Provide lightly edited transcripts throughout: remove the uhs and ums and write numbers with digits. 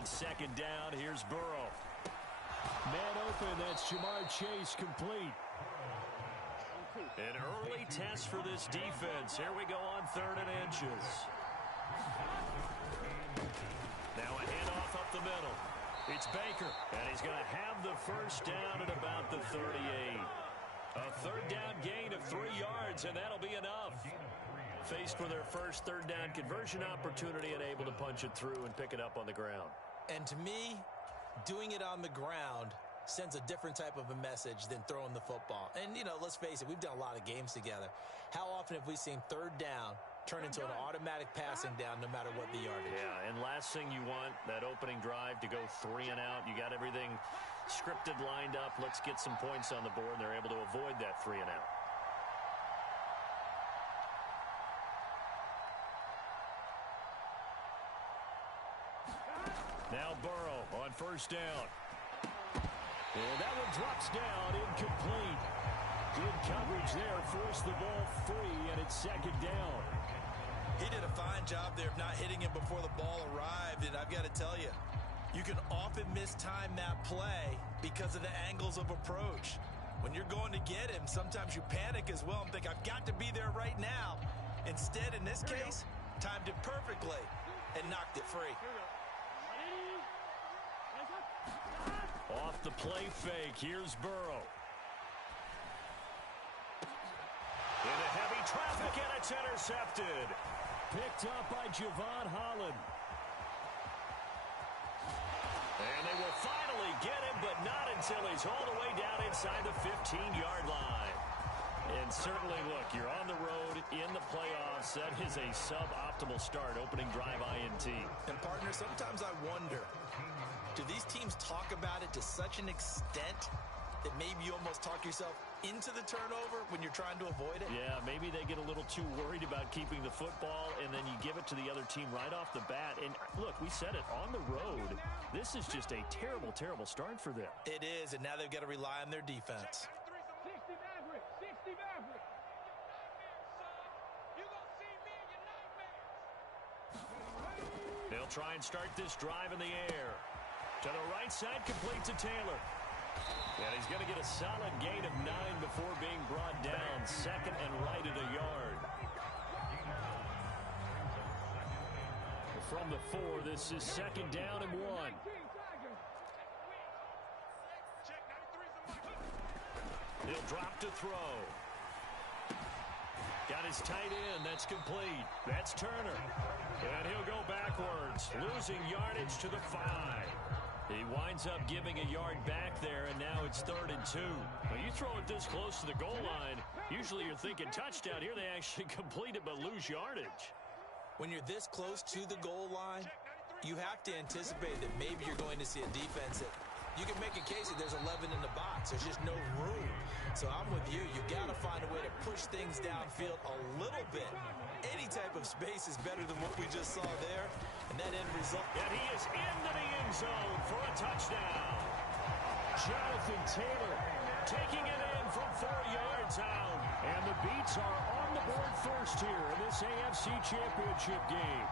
on second down. Here's Burrow. Man open. That's Jamar Chase complete. An early test for this defense. Here we go on 3rd and inches. Now a handoff up the middle. It's Baker, and he's going to have the first down at about the 38. A 3rd down gain of 3 yards, and that'll be enough. Faced with their first 3rd down conversion opportunity and able to punch it through and pick it up on the ground. And to me, doing it on the ground sends a different type of a message than throwing the football. And, you know, let's face it, we've done a lot of games together. How often have we seen 3rd down turn into an automatic passing down no matter what the yardage? Yeah, and last thing you want, that opening drive to go 3 and out. You got everything scripted, lined up. Let's get some points on the board, and they're able to avoid that 3 and out. Now Burrow on 1st down. And that one drops down, incomplete. Good coverage there, forced the ball free, and it's 2nd down. He did a fine job there of not hitting him before the ball arrived, and I've got to tell you, you can often mistime that play because of the angles of approach. When you're going to get him, sometimes you panic as well and think, I've got to be there right now. Instead, in this case, timed it perfectly and knocked it free. Off the play fake, here's Burrow. Into heavy traffic, and it's intercepted. Picked up by Javon Holland. And they will finally get him, but not until he's all the way down inside the 15-yard line. And certainly, look, you're on the road in the playoffs. That is a suboptimal start, opening drive INT. And, partner, sometimes I wonder, do these teams talk about it to such an extent that maybe you almost talk yourself into the turnover when you're trying to avoid it? Yeah, maybe they get a little too worried about keeping the football, and then you give it to the other team right off the bat. And, look, we said it, on the road, this is just a terrible, terrible start for them. It is, and now they've got to rely on their defense. They'll try and start this drive in the air. To the right side, complete to Taylor. And he's going to get a solid gain of 9 before being brought down. 2nd and right at a yard. From the 4, this is 2nd down and 1. He'll drop to throw. Got his tight end. That's complete. That's Turner. And he'll go backwards, losing yardage to the 5. He winds up giving a yard back there, and now it's 3rd and 2. When you throw it this close to the goal line, usually you're thinking touchdown. Here they actually complete it but lose yardage. When you're this close to the goal line, you have to anticipate that maybe you're going to see a defense that you can make a case that there's 11 in the box. There's just no room. So I'm with you. You've got to find a way to push things downfield a little bit. Any type of space is better than what we just saw there. And that end result. And he is into the end zone for a touchdown. Jonathan Taylor taking it in from 4 yards out. And the Beats are on the board first here in this AFC Championship game.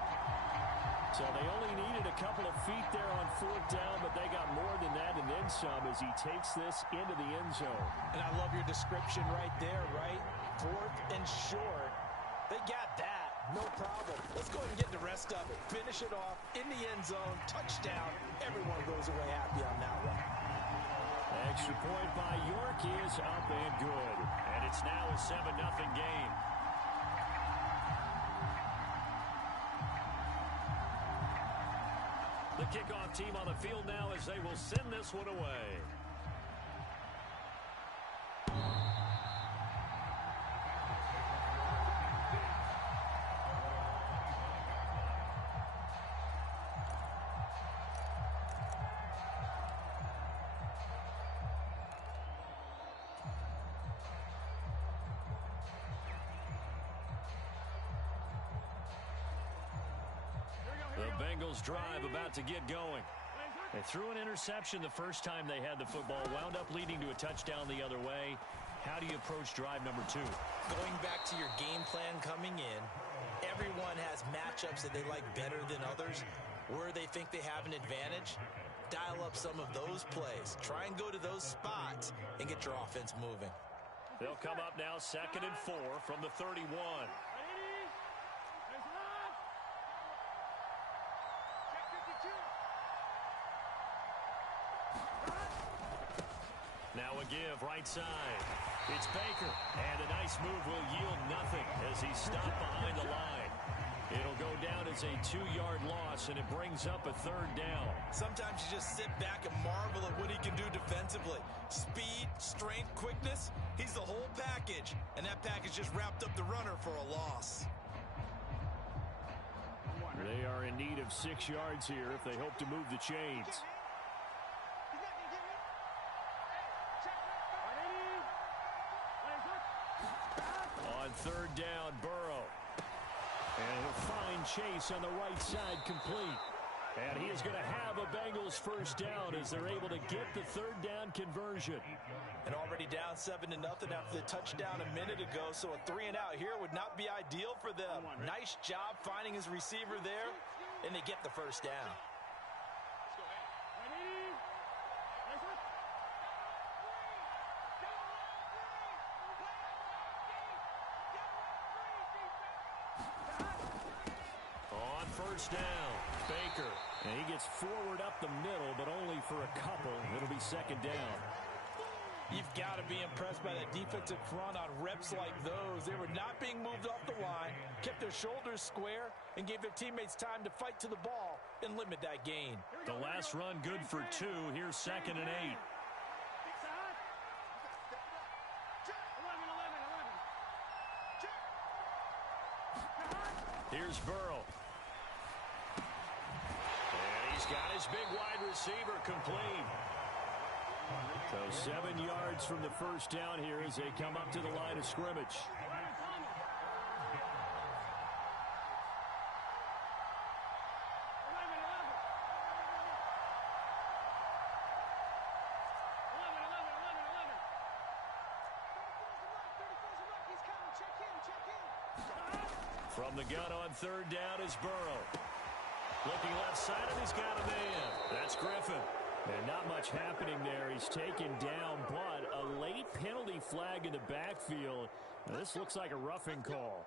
So they only needed a couple of feet there on 4th down, but they got more than that and then some as he takes this into the end zone. And I love your description right there, right? 4th and short. They got that. No problem. Let's go ahead and get the rest of it. Finish it off in the end zone. Touchdown. Everyone goes away happy on that one. Extra point by York is up and good. And it's now a 7-0 game. The kickoff team on the field now as they will send this one away. The Bengals drive about to get going. They threw an interception the first time they had the football, wound up leading to a touchdown the other way. How do you approach drive number 2? Going back to your game plan coming in, everyone has matchups that they like better than others. where they think they have an advantage, dial up some of those plays. Try and go to those spots and get your offense moving. They'll come up now 2nd and 4 from the 31. Now a give right side. It's Baker, and a nice move will yield nothing as he's stopped behind the line. It'll go down as a 2-yard loss, and it brings up a 3rd down. Sometimes you just sit back and marvel at what he can do defensively. Speed, strength, quickness, he's the whole package. And that package just wrapped up the runner for a loss. They are in need of 6 yards here if they hope to move the chains. On 3rd down, Burrow. And he'll find Chase on the right side complete. And he is going to have a Bengals 1st down as they're able to get the 3rd down conversion. And already down 7-0 after the touchdown a minute ago, so a 3-and-out here would not be ideal for them. Nice job finding his receiver there, and they get the 1st down. On 1st down, Baker. And he gets forward up the middle, but only for a couple. It'll be 2nd down. You've got to be impressed by that defensive front on reps like those. They were not being moved off the line, kept their shoulders square, and gave their teammates time to fight to the ball and limit that gain. The last run good for 2. Here's 2nd and 8. Here's Burrow. And he's got his big wide receiver complete. So 7 yards from the 1st down here as they come up to the line of scrimmage. From the gun on 3rd down is Burrow. Looking left side, and he's got a man. That's Griffin. And not much happening there. He's taken down, but a late penalty flag in the backfield. Now, this looks like a roughing call.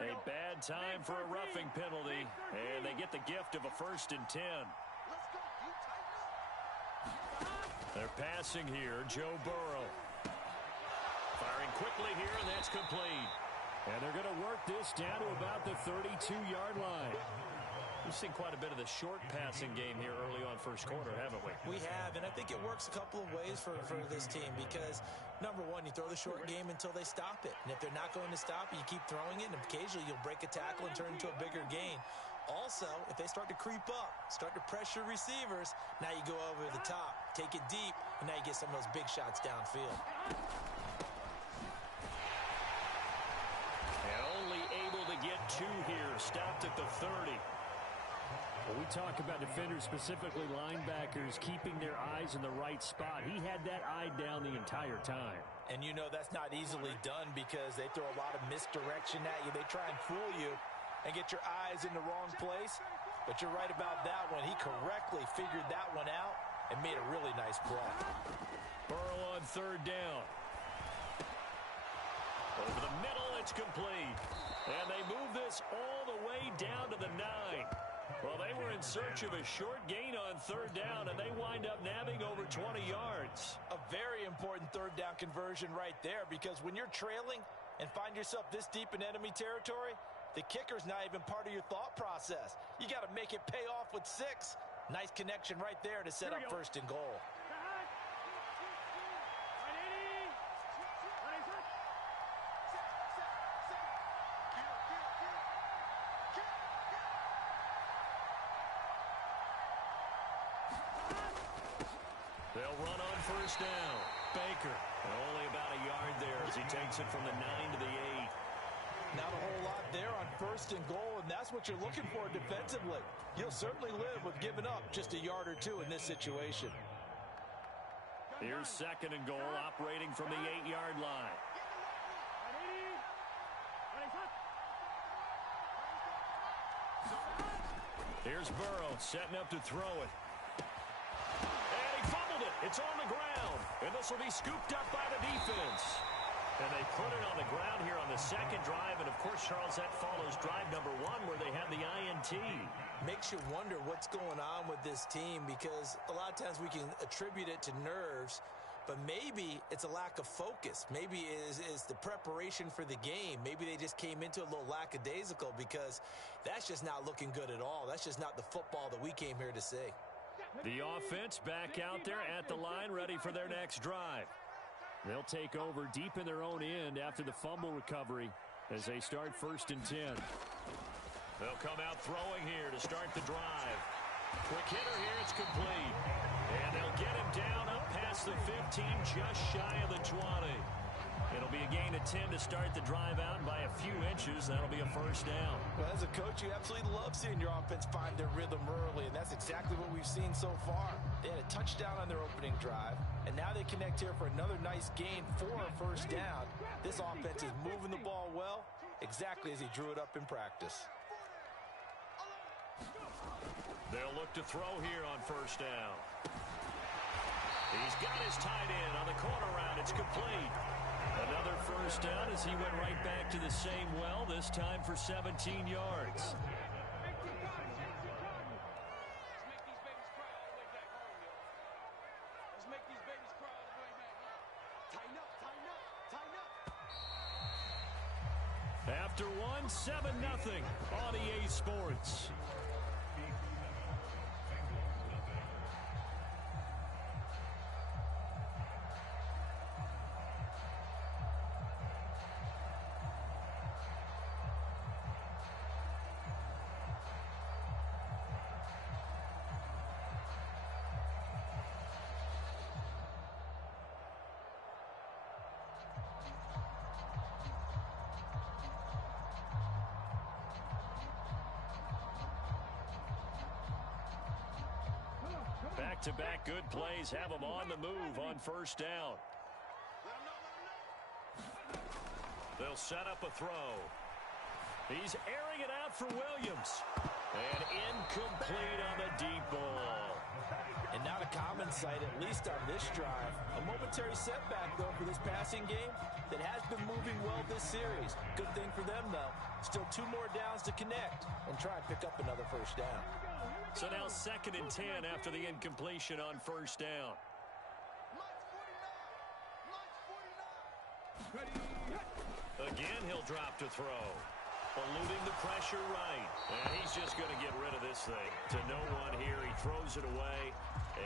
A bad time for a roughing penalty, and they get the gift of a 1st and 10. They're passing here, Joe Burrow. Firing quickly here, and that's complete. And they're going to work this down to about the 32-yard line. We've seen quite a bit of the short passing game here early on 1st quarter, haven't we? We have, and I think it works a couple of ways for this team because, number one, you throw the short game until they stop it. And if they're not going to stop it, you keep throwing it, and occasionally you'll break a tackle and turn it into a bigger gain. Also, if they start to creep up, start to pressure receivers, now you go over the top, take it deep, and now you get some of those big shots downfield. And only able to get 2 here, stopped at the 30. Well, we talk about defenders, specifically linebackers, keeping their eyes in the right spot. He had that eye down the entire time. And you know that's not easily done because they throw a lot of misdirection at you. They try and fool you and get your eyes in the wrong place. But you're right about that one. He correctly figured that one out and made a really nice play. Burrow on 3rd down. Over the middle, it's complete. And they move this all the way down to the 9. Well, they were in search of a short gain on 3rd down, and they wind up nabbing over 20 yards. A very important 3rd down conversion right there because when you're trailing and find yourself this deep in enemy territory, the kicker's not even part of your thought process. You got to make it pay off with 6. Nice connection right there to set up 1st and goal. They'll run on 1st down. Baker, only about a yard there as he takes it from the 9 to the 8. Not a whole lot there on 1st and goal, and that's what you're looking for defensively. You'll certainly live with giving up just a yard or two in this situation. Here's 2nd and goal, operating from the 8-yard line. Here's Burrow setting up to throw it. And he fumbled it. It's on the ground. And this will be scooped up by the defense. And they put it on the ground here on the 2nd drive. And, of course, Charles, that follows drive number 1 where they had the INT. Makes you wonder what's going on with this team because a lot of times we can attribute it to nerves, but maybe it's a lack of focus. Maybe it is the preparation for the game. Maybe they just came into a little lackadaisical because that's just not looking good at all. That's just not the football that we came here to see. The offense back out there at the line, ready for their next drive. They'll take over deep in their own end after the fumble recovery as they start 1st and 10. They'll come out throwing here to start the drive. Quick hitter here, it's complete. And they'll get him down up past the 15, just shy of the 20. It'll be a gain of 10 to start the drive out, and by a few inches, that'll be a 1st down. Well, as a coach, you absolutely love seeing your offense find their rhythm early, and that's exactly what we've seen so far. They had a touchdown on their opening drive, and now they connect here for another nice gain for a 1st down. This offense is moving the ball well, exactly as he drew it up in practice. They'll look to throw here on 1st down. He's got his tight end on the corner route. It's complete. Another 1st down as he went right back to the same well, this time for 17 yards. After one, 7-0 on EA Sports. Back-to-back good plays have them on the move on 1st down. They'll set up a throw. He's airing it out for Williams. And incomplete on the deep ball. And not a common sight, at least on this drive. A momentary setback, though, for this passing game that has been moving well this series. Good thing for them, though. Still 2 more downs to connect and try and pick up another 1st down. So now 2nd and 10 after the incompletion on 1st down. Again, he'll drop to throw. Eluding the pressure right. And he's just going to get rid of this thing. To no one here. He throws it away.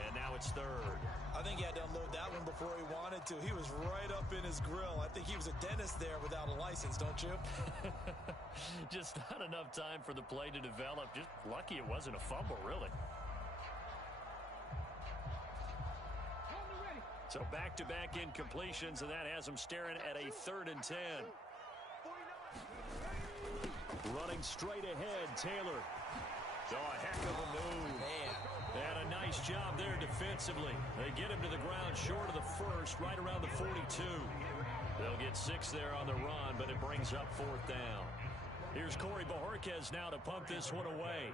And now it's 3rd. I think he had to unload that one before he wanted to. He was right up in his grill. I think he was a dentist there without a license, don't you? Just not enough time for the play to develop. Just lucky it wasn't a fumble, really. So back-to-back incompletions, and that has them staring at a 3rd and 10. Running straight ahead, Taylor. Oh, a heck of a move. Man. And a nice job there defensively. They get him to the ground short of the 1st, right around the 42. They'll get 6 there on the run, but it brings up 4th down. Here's Corey Bojorquez now to pump this one away.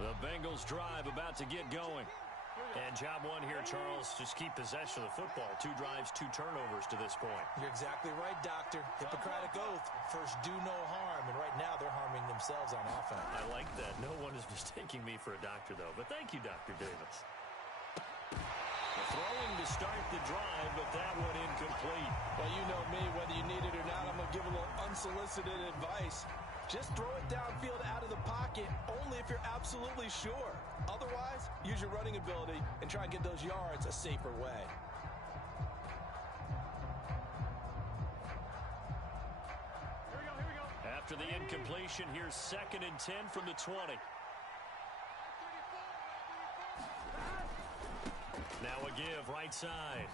The Bengals drive about to get going. And job one here, Charles, just keep possession of the football. 2 drives, 2 turnovers to this point. You're exactly right, Doctor. Hippocratic oath. First, do no harm. And right now, they're harming themselves on offense. I like that. No one is mistaking me for a doctor, though. But thank you, Dr. Davis. The throwing to start the drive, but that one incomplete. Well, you know me, whether you need it or not, I'm going to give a little unsolicited advice. Just throw it downfield out of the pocket, only if you're absolutely sure. Otherwise, use your running ability and try and get those yards a safer way. After the incompletion, here's 2nd and 10 from the 20. Now a give right side.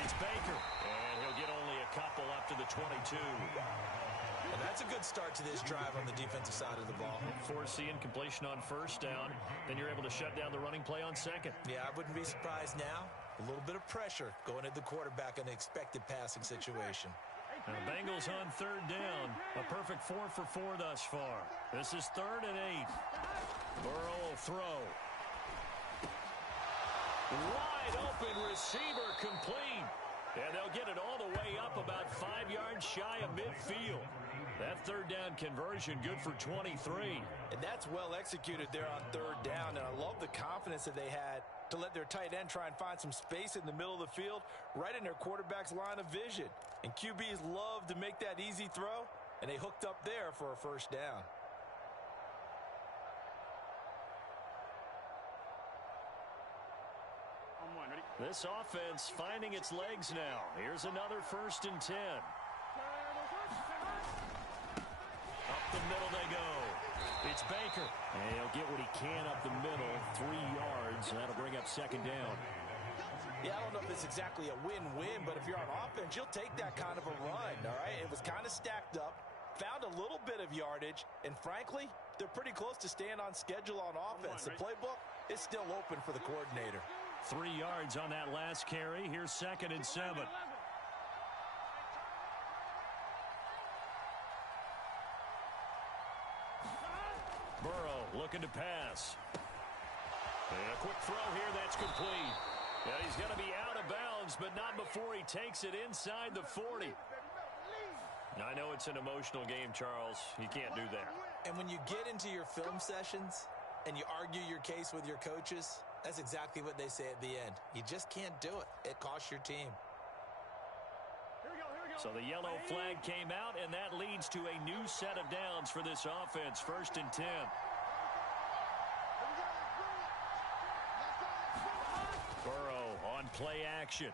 It's Baker, and he'll get only a couple up to the 22. Well, that's a good start to this drive on the defensive side of the ball. Force the incompletion on 1st down, then you're able to shut down the running play on 2nd. Yeah, I wouldn't be surprised now. A little bit of pressure going at the quarterback in an expected passing situation. Now the Bengals on 3rd down. A perfect 4 for 4 thus far. This is 3rd and 8. Burrow will throw. Wide open receiver complete. And they'll get it all the way up about 5 yards shy of midfield. That 3rd down conversion good for 23. And that's well executed there on 3rd down. And I love the confidence that they had to let their tight end try and find some space in the middle of the field, right in their quarterback's line of vision. And QBs love to make that easy throw, and they hooked up there for a 1st down. This offense finding its legs now. Here's another 1st and 10. Up the middle they go. It's Baker. And he'll get what he can up the middle. 3 yards. That'll bring up 2nd down. Yeah, I don't know if it's exactly a win-win, but if you're on offense, you'll take that kind of a run, all right? It was kind of stacked up, found a little bit of yardage, and frankly, they're pretty close to staying on schedule on offense. The playbook is still open for the coordinator. 3 yards on that last carry. Here's 2nd and 7. Burrow looking to pass. And a quick throw here that's complete. Yeah, he's going to be out of bounds, but not before he takes it inside the 40. I know it's an emotional game, Charles. You can't do that. And when you get into your film sessions and you argue your case with your coaches, that's exactly what they say at the end. You just can't do it. It costs your team. So the yellow flag came out, and that leads to a new set of downs for this offense. 1st and 10. Burrow on play action.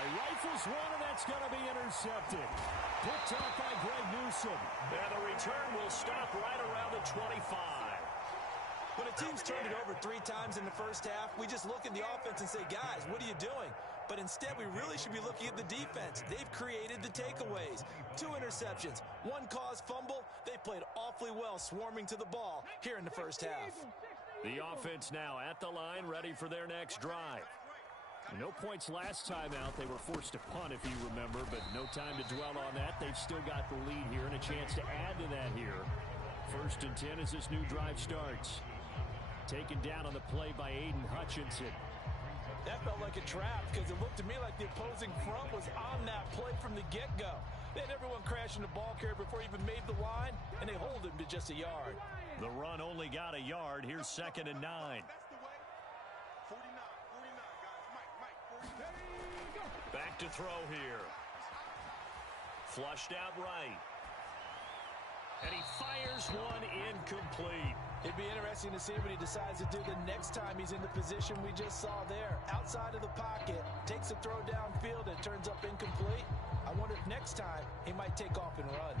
Rifles one, and that's going to be intercepted. Picked off by Greg Newsome. And the return will stop right around the 25. When a team's turned it over 3 times in the 1st half, we just look at the offense and say, guys, what are you doing? But instead, we really should be looking at the defense. They've created the takeaways. 2 interceptions, 1 caused fumble. They played awfully well swarming to the ball here in the 1st half. The offense now at the line, ready for their next drive. No points last time out. They were forced to punt, if you remember, but no time to dwell on that. They've still got the lead here and a chance to add to that here. 1st and 10 as this new drive starts. Taken down on the play by Aiden Hutchinson. That felt like a trap because it looked to me like the opposing front was on that play from the get-go. They had everyone crashing the ball carrier before he even made the line, and they hold him to just a yard. The run only got a yard. Here's 2nd and 9. Back to throw here. Flushed out right. And he fires one incomplete. It'd be interesting to see what he decides to do the next time he's in the position we just saw there. Outside of the pocket, takes a throw downfield, and turns up incomplete. I wonder if next time he might take off and run.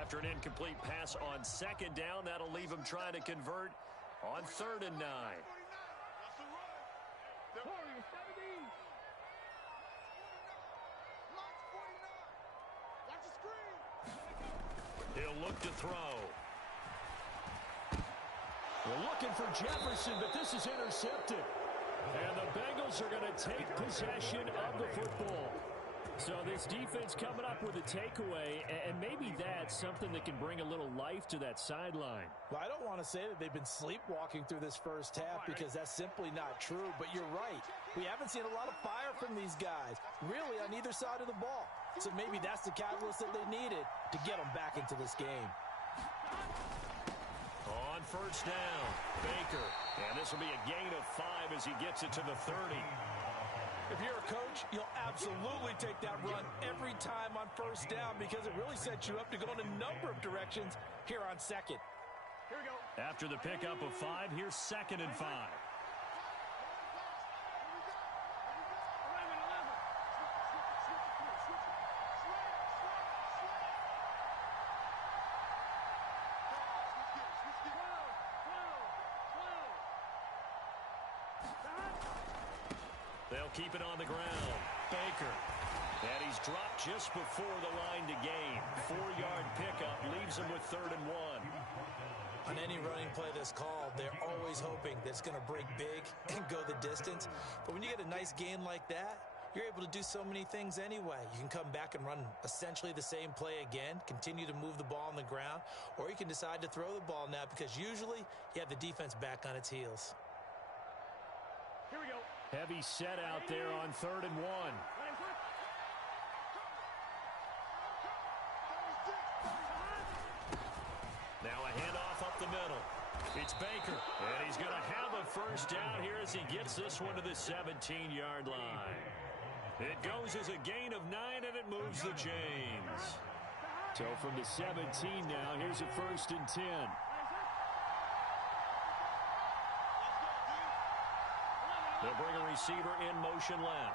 After an incomplete pass on 2nd down, that'll leave him trying to convert on 3rd and 9. He'll look to throw. We're looking for Jefferson, but this is intercepted. And the Bengals are going to take possession of the football. So this defense coming up with a takeaway, and maybe that's something that can bring a little life to that sideline. Well, I don't want to say that they've been sleepwalking through this first half because that's simply not true, but you're right. We haven't seen a lot of fire from these guys, really on either side of the ball. So maybe that's the catalyst that they needed to get them back into this game. On first down, Baker. And this will be a gain of 5 as he gets it to the 30. If you're a coach, you'll absolutely take that run every time on first down because it really sets you up to go in a number of directions here on second. Here we go. After the pickup of 5, here's 2nd and 5. They'll keep it on the ground. Baker. And he's dropped just before the line to gain. 4-yard pickup leaves him with 3rd and 1. On any running play that's called, they're always hoping that it's going to break big and go the distance. But when you get a nice gain like that, you're able to do so many things anyway. You can come back and run essentially the same play again, continue to move the ball on the ground, or you can decide to throw the ball now because usually you have the defense back on its heels. Here we go. Heavy set out there on 3rd and 1. Now a handoff up the middle. It's Baker, and he's going to have a first down here as he gets this one to the 17-yard line. It goes as a gain of 9, and it moves the chains. So from the 17 now, here's a 1st and 10. They'll bring a receiver in motion left.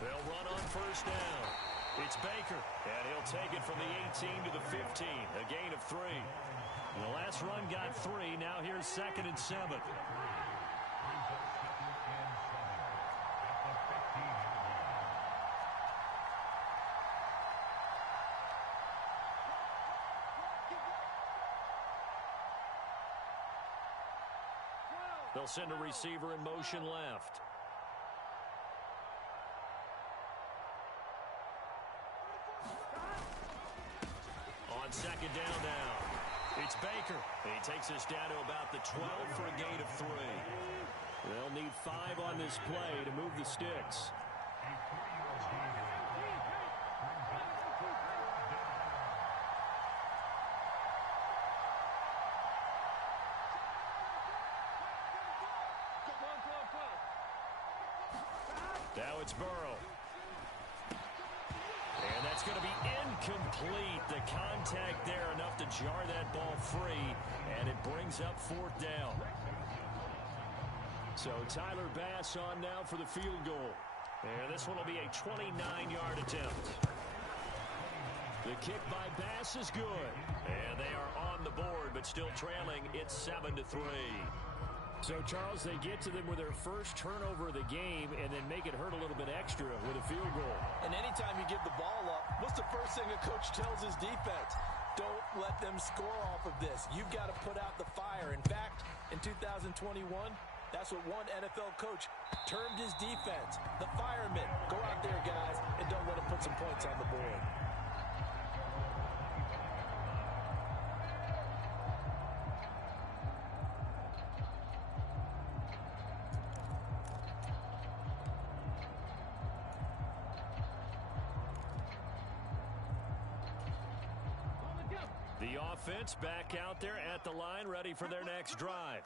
They'll run on first down. It's Baker, and he'll take it from the 18 to the 15, a gain of 3. The last run got 3. Now here's 2nd and 7. They'll send a receiver in motion left. On 2nd down now. It's Baker. He takes us down to about the 12 for a gain of 3. They'll need 5 on this play to move the sticks. Now it's Burrow. And that's going to be incomplete. The contact there enough to jar that ball free, and it brings up 4th down. So Tyler Bass on now for the field goal. And this one will be a 29-yard attempt. The kick by Bass is good. And they are on the board, but still trailing. It's 7-3. So, Charles, they get to them with their first turnover of the game and then make it hurt a little bit extra with a field goal. And anytime you give the ball up, what's the first thing a coach tells his defense? Don't let them score off of this. You've got to put out the fire. In fact, in 2021, that's what one NFL coach termed his defense. The firemen. Go out there, guys, and don't let them put some points on the board. The offense back out there at the line, ready for their next drive.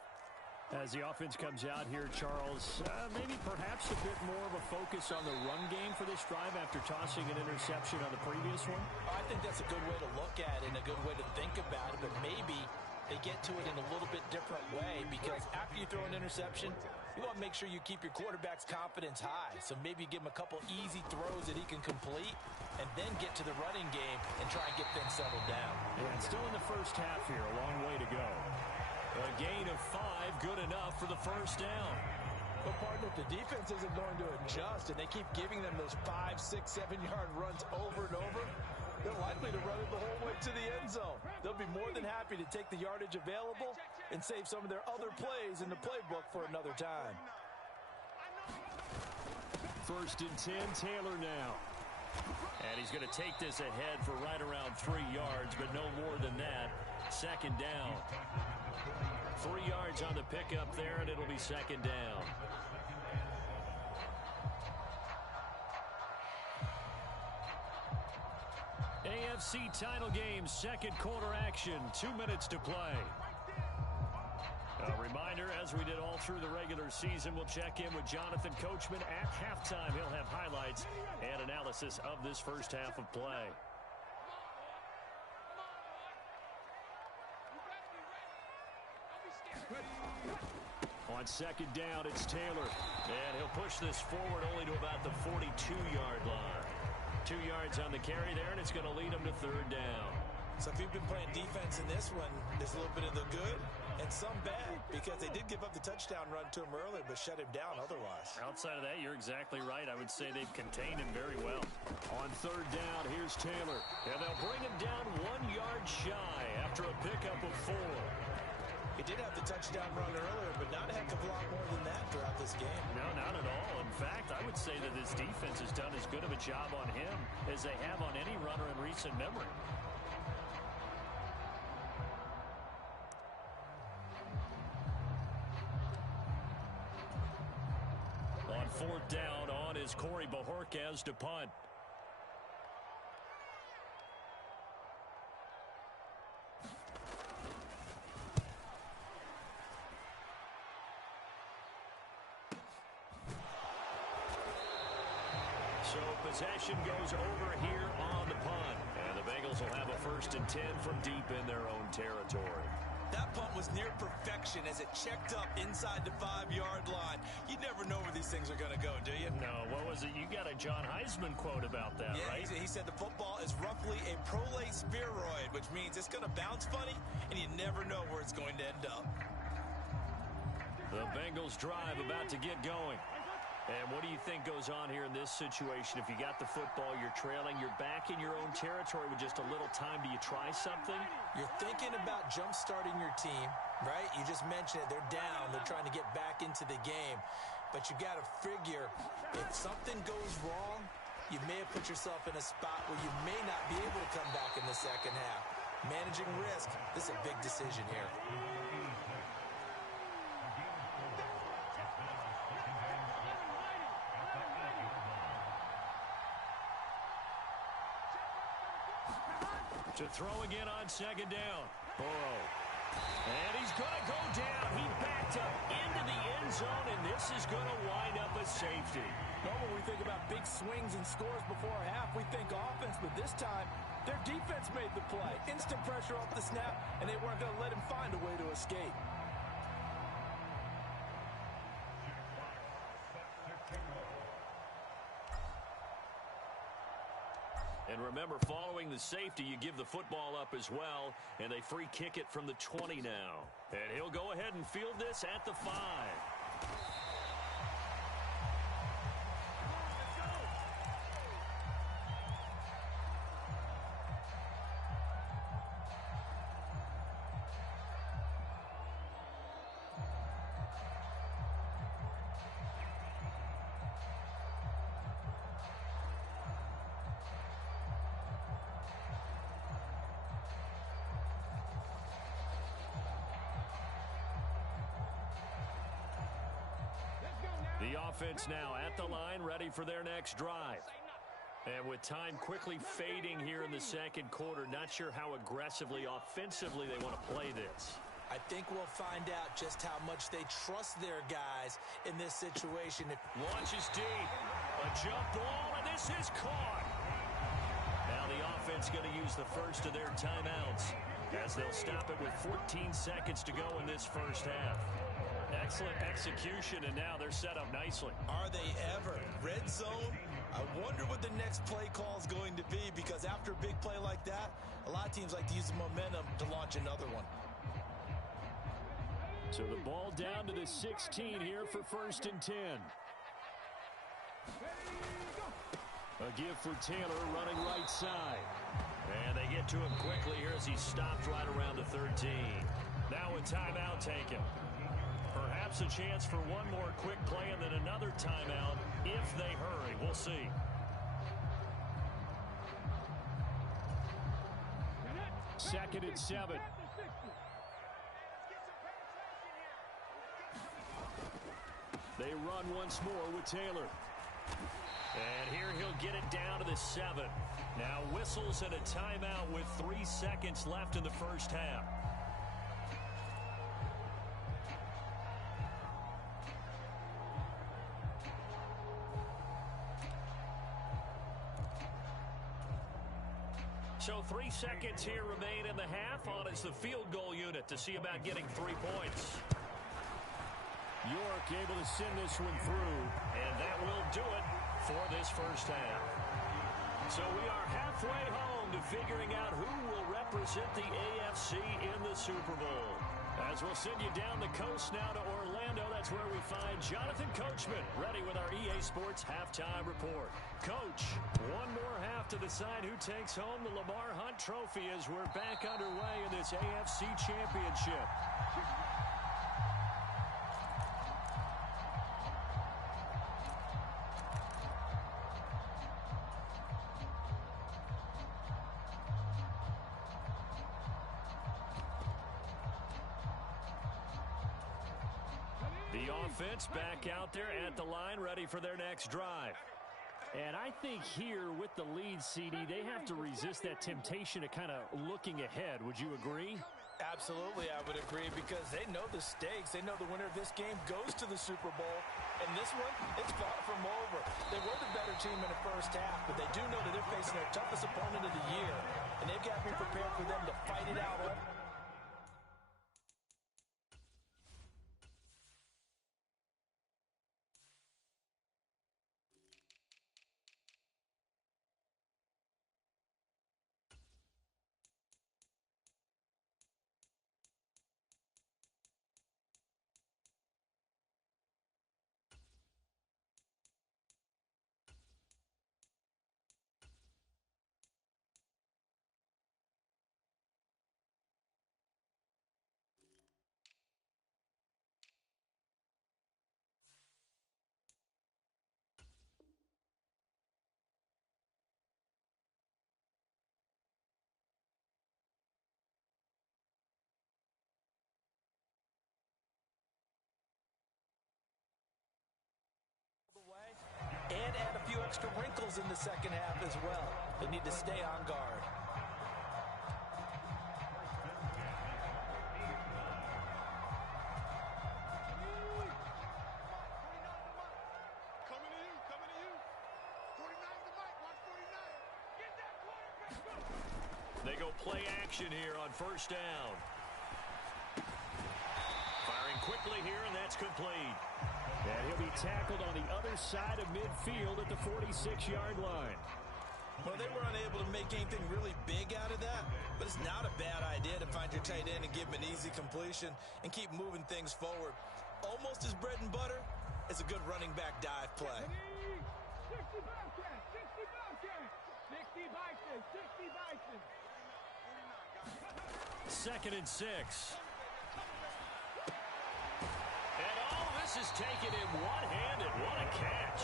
As the offense comes out here, Charles, maybe perhaps a bit more of a focus on the run game for this drive after tossing an interception on the previous one? I think that's a good way to look at it and a good way to think about it, but maybe they get to it in a little bit different way because after you throw an interception, you want to make sure you keep your quarterback's confidence high. So maybe give him a couple easy throws that he can complete and then get to the running game and try and get things settled down. Yeah, it's still in the first half here. A long way to go. A gain of 5, good enough for the first down. But, partner, if the defense isn't going to adjust and they keep giving them those 5, 6, 7-yard runs over and over, they're likely to run it the whole way to the end zone. they'll be more than happy to take the yardage available and save some of their other plays in the playbook for another time. 1st and 10, Taylor now. And he's going to take this ahead for right around 3 yards, but no more than that. 2nd down. 3 yards on the pickup there, and it'll be 2nd down. AFC title game, 2nd quarter action, 2 minutes to play. A reminder, as we did all through the regular season, we'll check in with Jonathan Coachman at halftime. He'll have highlights and analysis of this first half of play. On 2nd down, it's Taylor. And he'll push this forward only to about the 42-yard line. 2 yards on the carry there, and it's going to lead him to 3rd down. So if you've been playing defense in this one, there's a little bit of the good and some bad, because they did give up the touchdown run to him earlier, but shut him down otherwise. Outside of that, you're exactly right. I would say they've contained him very well. On 3rd down, here's Taylor. And they'll bring him down 1 yard shy after a pickup of 4. He did have the touchdown run earlier, but not a heck of a lot more than that throughout this game. No, not at all. In fact, I would say that this defense has done as good of a job on him as they have on any runner in recent memory. On 4th down, on is Corey Bojorquez to punt. So possession goes over here on the punt. And the Bengals will have a 1st and 10 from deep in their own territory. That punt was near perfection as it checked up inside the 5-yard line. You never know where these things are going to go, do you? No, what was it? You got a John Heisman quote about that, yeah, right? He said the football is roughly a prolate spheroid, which means it's going to bounce funny, and you never know where it's going to end up. The Bengals drive about to get going. And what do you think goes on here in this situation? If you got the football, you're trailing, you're back in your own territory with just a little time. Do you try something? You're thinking about jump-starting your team, right? You just mentioned it. They're down. They're trying to get back into the game. But you got to figure, if something goes wrong, you may have put yourself in a spot where you may not be able to come back in the second half. Managing risk, this is a big decision here. To throw again on 2nd down. Burrow. And he's going to go down. He backed up into the end zone, and this is going to wind up a safety. Normally, we think about big swings and scores before a half. We think offense, but this time, their defense made the play. Instant pressure off the snap, and they weren't going to let him find a way to escape. And remember, following the safety, you give the football up as well, and they free kick it from the 20 now. And he'll go ahead and field this at the 5. The offense now at the line, ready for their next drive. And with time quickly fading here in the 2nd quarter, not sure how aggressively, offensively they want to play this. I think we'll find out just how much they trust their guys in this situation. Launches deep. A jump ball, and this is caught. Now the offense going to use the first of their timeouts as they'll stop it with 14 seconds to go in this first half. Excellent execution, and now they're set up nicely. Are they ever? Red zone? I wonder what the next play call is going to be, because after a big play like that, a lot of teams like to use the momentum to launch another one. So the ball down to the 16 here for 1st and 10. A give for Taylor running right side. And they get to him quickly here as he stopped right around the 13. Now a timeout taken. Perhaps a chance for one more quick play and then another timeout if they hurry. We'll see. Second and 7. They run once more with Taylor. And here he'll get it down to the 7. Now whistles and a timeout with 3 seconds left in the first half. So 3 seconds here remain in the half. On is the field goal unit to see about getting 3 points. York able to send this one through. And that will do it for this first half. So we are halfway home to figuring out who will represent the AFC in the Super Bowl. As we'll send you down the coast now to Orlando, that's where we find Jonathan Coachman ready with our EA Sports Halftime Report. Coach, one more half to decide who takes home the Lamar Hunt Trophy as we're back underway in this AFC Championship. The offense back out there at the line, ready for their next drive. And I think here with the lead, CD, they have to resist that temptation of kind of looking ahead. Would you agree? Absolutely, I would agree, because they know the stakes. They know the winner of this game goes to the Super Bowl. And this one, it's far from over. They were the better team in the first half, but they do know that they're facing their toughest opponent of the year. And they've got to be prepared for them to fight it out. And add a few extra wrinkles in the second half as well. They need to stay on guard. They go play action here on first down. Firing quickly here, and that's complete. And he'll be tackled on the other side of midfield at the 46-yard line. Well, they were unable to make anything really big out of that, but it's not a bad idea to find your tight end and give him an easy completion and keep moving things forward. Almost as bread and butter as a good running back dive play. 60 Bobcats, 60 Bobcats, 60 Bison, 60 Bison. Second and 6. And all this is taken in one-handed. What a catch.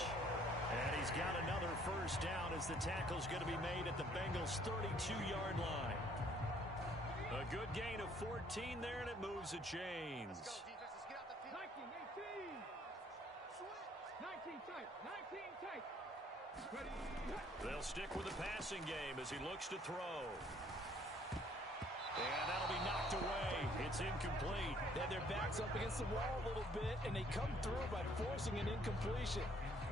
And he's got another first down as the tackle's going to be made at the Bengals' 32-yard line. A good gain of 14 there, and it moves the chains. 19, 18. 19 tight, 19 tight. Ready. They'll stick with the passing game as he looks to throw. And that'll be knocked away. It's incomplete. They have their backs up against the wall a little bit, and they come through by forcing an incompletion.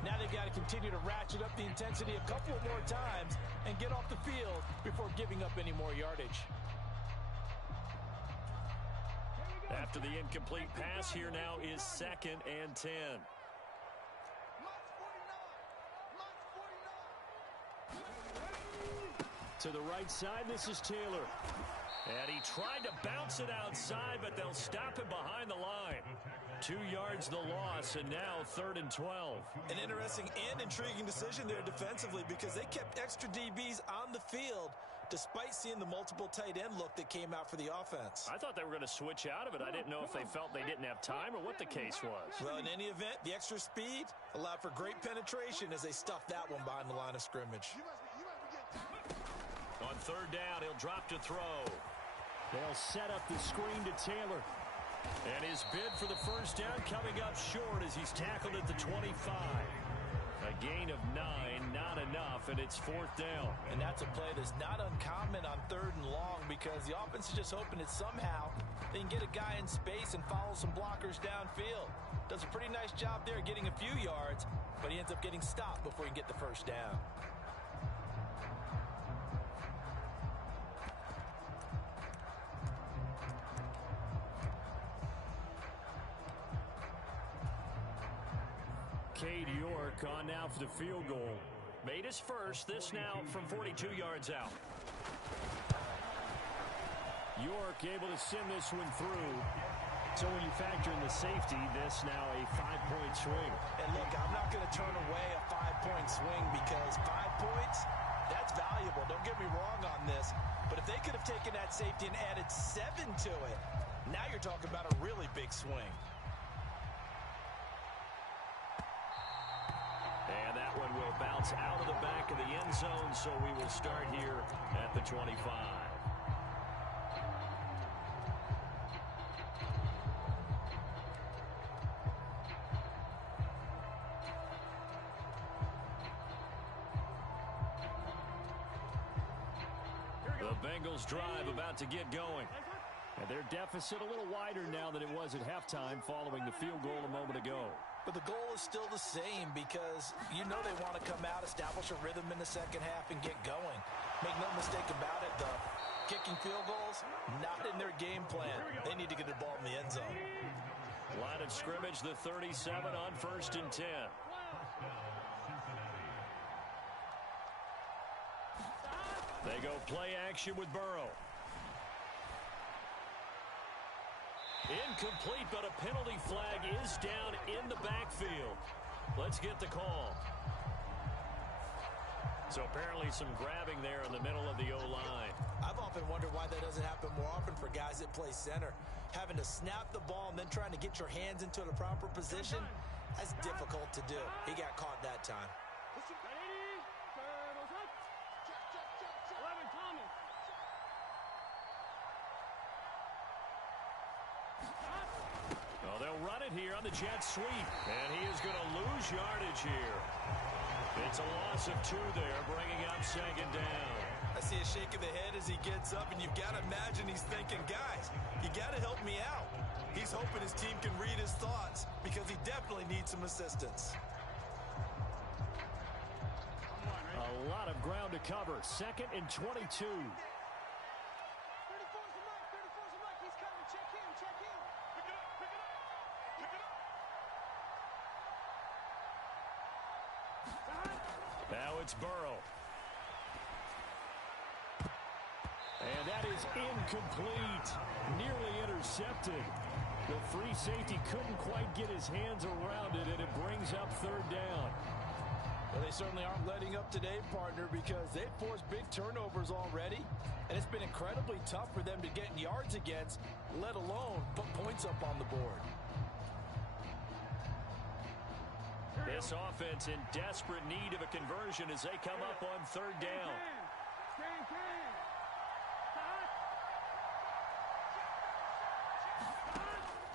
Now they've got to continue to ratchet up the intensity a couple of more times and get off the field before giving up any more yardage. After the incomplete pass, here now is 2nd and 10. To the right side, this is Taylor. And he tried to bounce it outside, but they'll stop him behind the line. 2 yards the loss, and now 3rd and 12. An interesting and intriguing decision there defensively, because they kept extra DBs on the field, despite seeing the multiple tight end look that came out for the offense. I thought they were going to switch out of it. I didn't know if they felt they didn't have time or what the case was. Well, in any event, the extra speed allowed for great penetration as they stuffed that one behind the line of scrimmage. On third down, he'll drop to throw. They'll set up the screen to Taylor. And his bid for the first down coming up short as he's tackled at the 25. A gain of 9, not enough, and it's fourth down. And that's a play that's not uncommon on third and long because the offense is just hoping that somehow they can get a guy in space and follow some blockers downfield. Does a pretty nice job there getting a few yards, but he ends up getting stopped before he can get the first down. Cade York on now for the field goal. Made his first, this now from 42 yards out. York able to send this one through. So when you factor in the safety, this now a 5-point swing. And look, I'm not going to turn away a 5-point swing because 5 points, that's valuable. Don't get me wrong on this. But if they could have taken that safety and added 7 to it, now you're talking about a really big swing. And that one will bounce out of the back of the end zone, so we will start here at the 25. The Bengals drive about to get going. And their deficit a little wider now than it was at halftime following the field goal a moment ago. But the goal is still the same because you know they want to come out, establish a rhythm in the second half, and get going. Make no mistake about it, though. Kicking field goals, not in their game plan. They need to get the ball in the end zone. Line of scrimmage, the 37 on 1st and 10. They go play action with Burrow. Incomplete, but a penalty flag is down in the backfield. Let's get the call. So apparently some grabbing there in the middle of the O-line. I've often wondered why that doesn't happen more often for guys that play center. Having to snap the ball and then trying to get your hands into the proper position, that's difficult to do. He got caught that time. Well, they'll run it here on the jet sweep, and he is going to lose yardage here. It's a loss of 2 there, bringing up second down. I see a shake of the head as he gets up, and you've got to imagine he's thinking, guys, you got to help me out. He's hoping his team can read his thoughts because he definitely needs some assistance. A lot of ground to cover. 2nd and 22. Now it's Burrow. And that is incomplete. Nearly intercepted. The free safety couldn't quite get his hands around it, and it brings up 3rd down. Well, they certainly aren't letting up today, partner, because they've forced big turnovers already, and it's been incredibly tough for them to get yards against, let alone put points up on the board. This offense in desperate need of a conversion as they come up on 3rd down.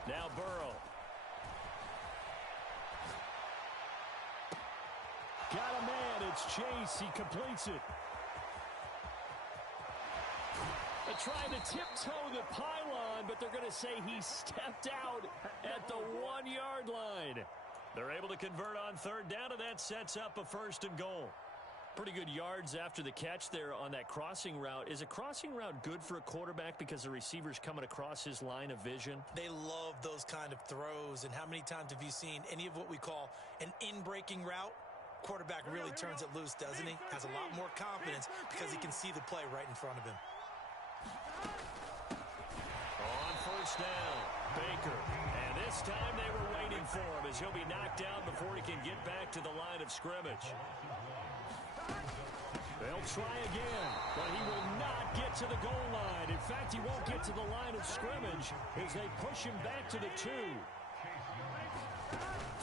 Now Burrow. Got a man. It's Chase. He completes it. They're trying to tiptoe the pylon, but they're going to say he stepped out at the 1-yard line. They're able to convert on 3rd down, and that sets up a 1st and goal. Pretty good yards after the catch there on that crossing route. Is a crossing route good for a quarterback because the receiver's coming across his line of vision? They love those kind of throws, and how many times have you seen any of what we call an in-breaking route? Quarterback really turns it loose, doesn't he? Has a lot more confidence because he can see the play right in front of him. On 1st down, Baker. And this time they were waiting for him as he'll be knocked down before he can get back to the line of scrimmage. They'll try again, but he will not get to the goal line. In fact, he won't get to the line of scrimmage as they push him back to the 2.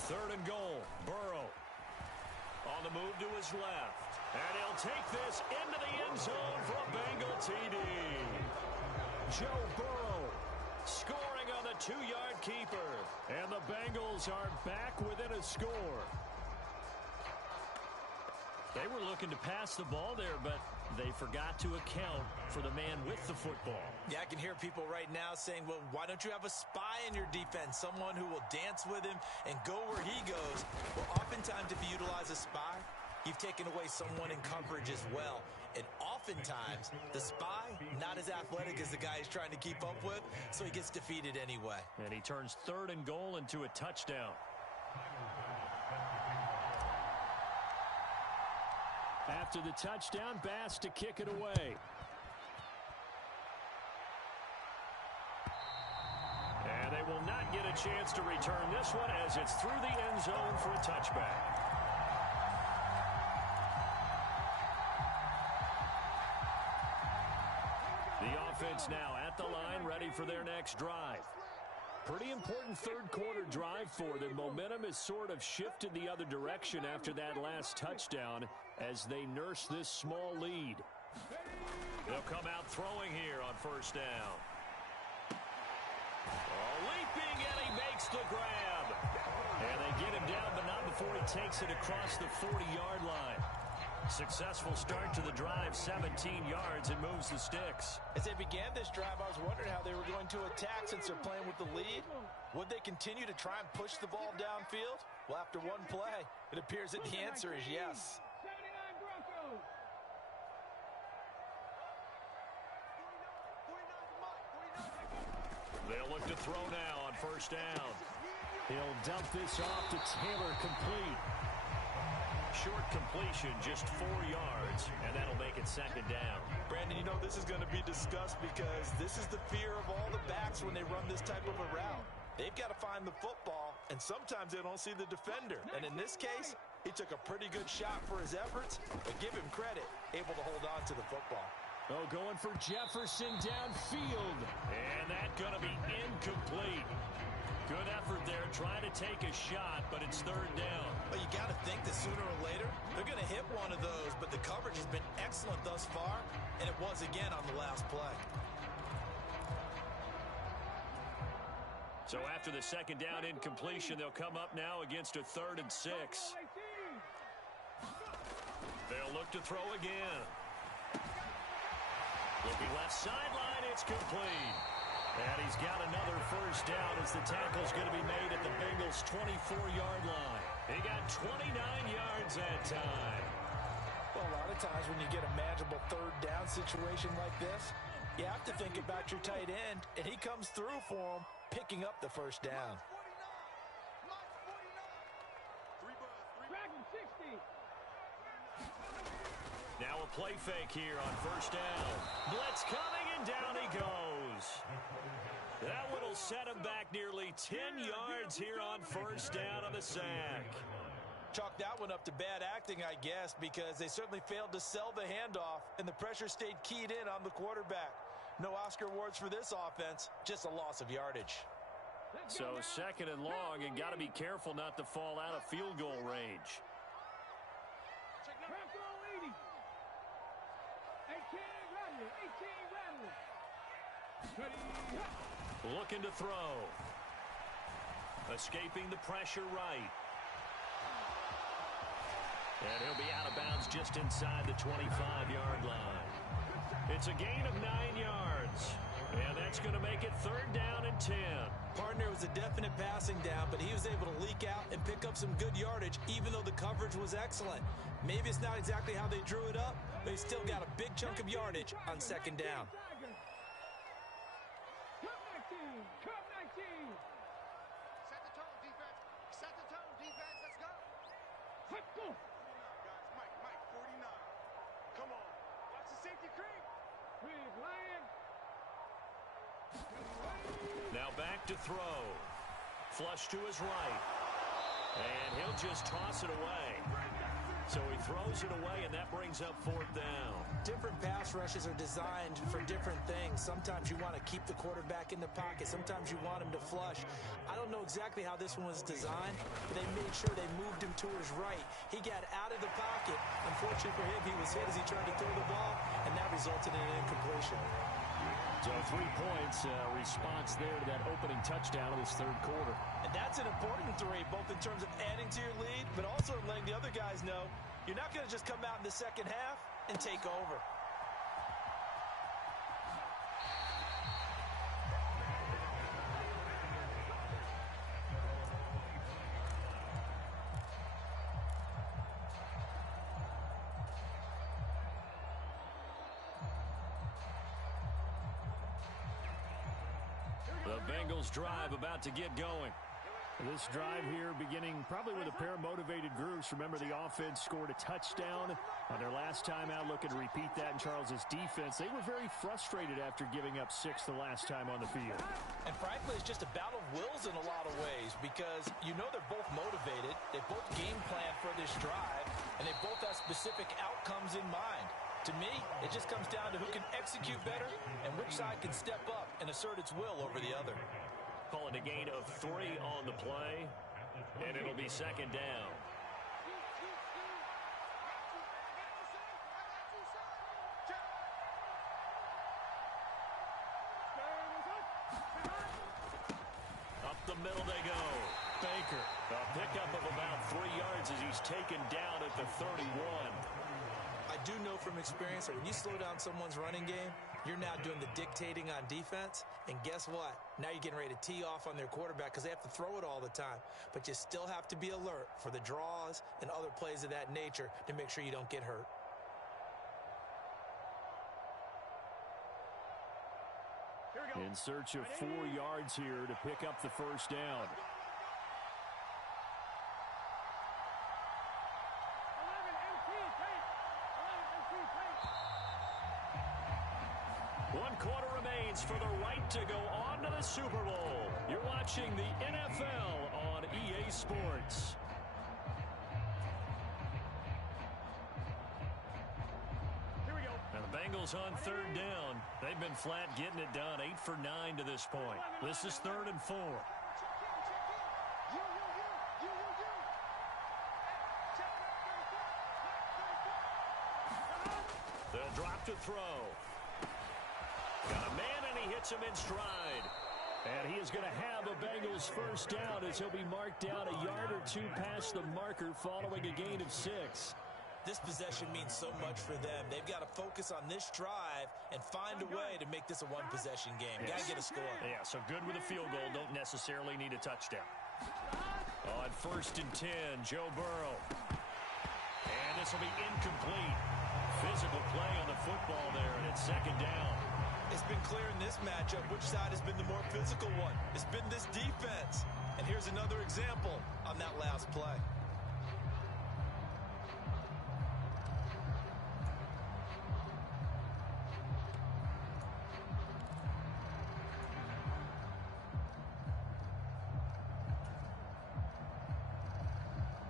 3rd and goal. Burrow on the move to his left. And he'll take this into the end zone for a Bengal TD. Joe Burrow scoring on the 2-yard keeper. And the Bengals are back within a score. They were looking to pass the ball there, but they forgot to account for the man with the football. Yeah, I can hear people right now saying, well, why don't you have a spy in your defense, someone who will dance with him and go where he goes? Well, oftentimes if you utilize a spy, you've taken away someone in coverage as well. And oftentimes, the spy, not as athletic as the guy he's trying to keep up with, so he gets defeated anyway. And he turns 3rd and goal into a touchdown. After the touchdown, Bass to kick it away. And they will not get a chance to return this one as it's through the end zone for a touchback. The offense now at the line, ready for their next drive. Pretty important third-quarter drive for them. Momentum has sort of shifted the other direction after that last touchdown as they nurse this small lead. They'll come out throwing here on 1st down. Leaping, and he makes the grab. And they get him down, but not before he takes it across the 40-yard line. Successful start to the drive, 17 yards, and moves the sticks. As they began this drive, I was wondering how they were going to attack since they're playing with the lead. Would they continue to try and push the ball downfield? Well, after one play, it appears that the answer is yes. 79 Broncos. They'll look to throw now on 1st down. He'll dump this off to Taylor, complete. Short completion, just 4 yards, and that'll make it 2nd down. Brandon, you know this is going to be discussed because this is the fear of all the backs when they run this type of a route. They've got to find the football, and sometimes they don't see the defender. And in this case, he took a pretty good shot for his efforts, but give him credit, able to hold on to the football. Oh, going for Jefferson downfield. And that's going to be incomplete. Good effort there, trying to take a shot, but it's 3rd down. But you got to think that sooner or later, they're going to hit one of those, but the coverage has been excellent thus far, and it was again on the last play. So after the 2nd down incompletion, they'll come up now against a 3rd and 6. They'll look to throw again. Looking left sideline, it's complete. And he's got another 1st down as the tackle's going to be made at the Bengals' 24-yard line. He got 29 yards that time. Well, a lot of times when you get a manageable 3rd down situation like this, you have to think about your tight end, and he comes through for him, picking up the 1st down. Now a play fake here on 1st down. Blitz coming, and down he goes. That one will set him back nearly 10 yards here on 1st down on the sack. Chalk that one up to bad acting, I guess, because they certainly failed to sell the handoff, and the pressure stayed keyed in on the quarterback. No Oscar awards for this offense, just a loss of yardage. So 2nd and long, and got to be careful not to fall out of field goal range. Looking to throw. Escaping the pressure right. And he'll be out of bounds just inside the 25-yard line. It's a gain of 9 yards. And that's going to make it 3rd down and 10. Partner was a definite passing down, but he was able to leak out and pick up some good yardage, even though the coverage was excellent. Maybe it's not exactly how they drew it up, but he still got a big chunk of yardage on 2nd down. Set the tone, defense. Set the tone, defense. Let's go. Let's go. Guys, Mike, 49. Come on. Watch the safety creep. Big Lion. Now back to throw. Flush to his right. And he'll just toss it away. So he throws it away, and that brings up fourth down. Different pass rushes are designed for different things. Sometimes you want to keep the quarterback in the pocket. Sometimes you want him to flush. I don't know exactly how this one was designed, but they made sure they moved him to his right. He got out of the pocket. Unfortunately for him, he was hit as he tried to throw the ball, and that resulted in an incompletion. So 3 points, response there to that opening touchdown of this third quarter. And that's an important 3, both in terms of adding to your lead, but also letting the other guys know you're not going to just come out in the second half and take over. The Bengals drive about to get going. This drive here beginning probably with a pair of motivated groups. Remember, the offense scored a touchdown on their last time out. Looking to repeat that in Charles's defense. They were very frustrated after giving up 6 the last time on the field. And frankly, it's just a battle of wills in a lot of ways because you know they're both motivated. They both game plan for this drive, and they both have specific outcomes in mind. To me, it just comes down to who can execute better and which side can step up and assert its will over the other. Calling a gain of 3 on the play, and it'll be second down. Up the middle they go. Baker, a pickup of about 3 yards as he's taken down at the 31. I do know from experience that when you slow down someone's running game, you're now doing the dictating on defense. And guess what? Now you're getting ready to tee off on their quarterback because they have to throw it all the time. But you still have to be alert for the draws and other plays of that nature to make sure you don't get hurt. In search of 4 yards here to pick up the first down. One quarter remains for the right to go on to the Super Bowl. You're watching the NFL on EA Sports. Here we go. And the Bengals on third down. They've been flat getting it done. 8 for 9 to this point. This is 3rd and 4. They'll drop to throw. Got a man, and he hits him in stride. And he is going to have a Bengals first down as he'll be marked down a yard or 2 past the marker following a gain of 6. This possession means so much for them. They've got to focus on this drive and find a way to make this a one-possession game. Got to get a score. Yeah, so good with a field goal. Don't necessarily need a touchdown. On 1st and 10, Joe Burrow. And this will be incomplete. Physical play on the football there, and it's 2nd down. It's been clear in this matchup which side has been the more physical one. It's been this defense. And here's another example on that last play.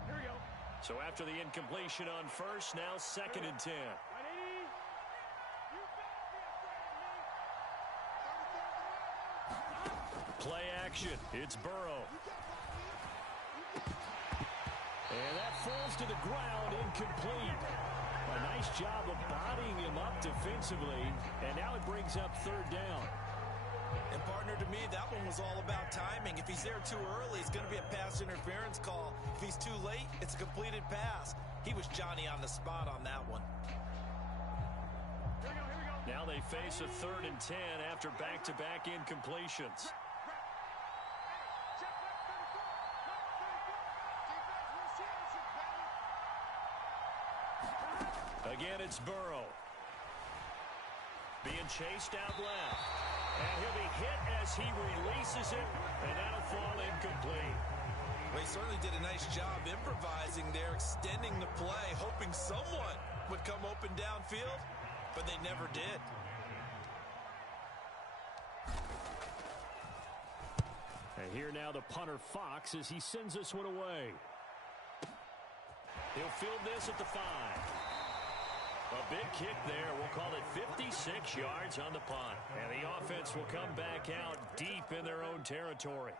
Here we go. So after the incompletion on 1st, now 2nd and 10. Play action. It's Burrow. And that falls to the ground, incomplete. A nice job of bodying him up defensively, and now it brings up 3rd down. And partner, to me, that one was all about timing. If he's there too early, it's going to be a pass interference call. If he's too late, it's a completed pass. He was Johnny on the spot on that one. Here we go. Now they face a 3rd and 10 after back-to-back incompletions. Again, it's Burrow. Being chased out left. And he'll be hit as he releases it, and that'll fall incomplete. Well, he certainly did a nice job improvising there, extending the play, hoping someone would come open downfield, but they never did. And here now the punter Fox as he sends this one away. He'll field this at the 5. A big kick there. We'll call it 56 yards on the punt. And the offense will come back out deep in their own territory.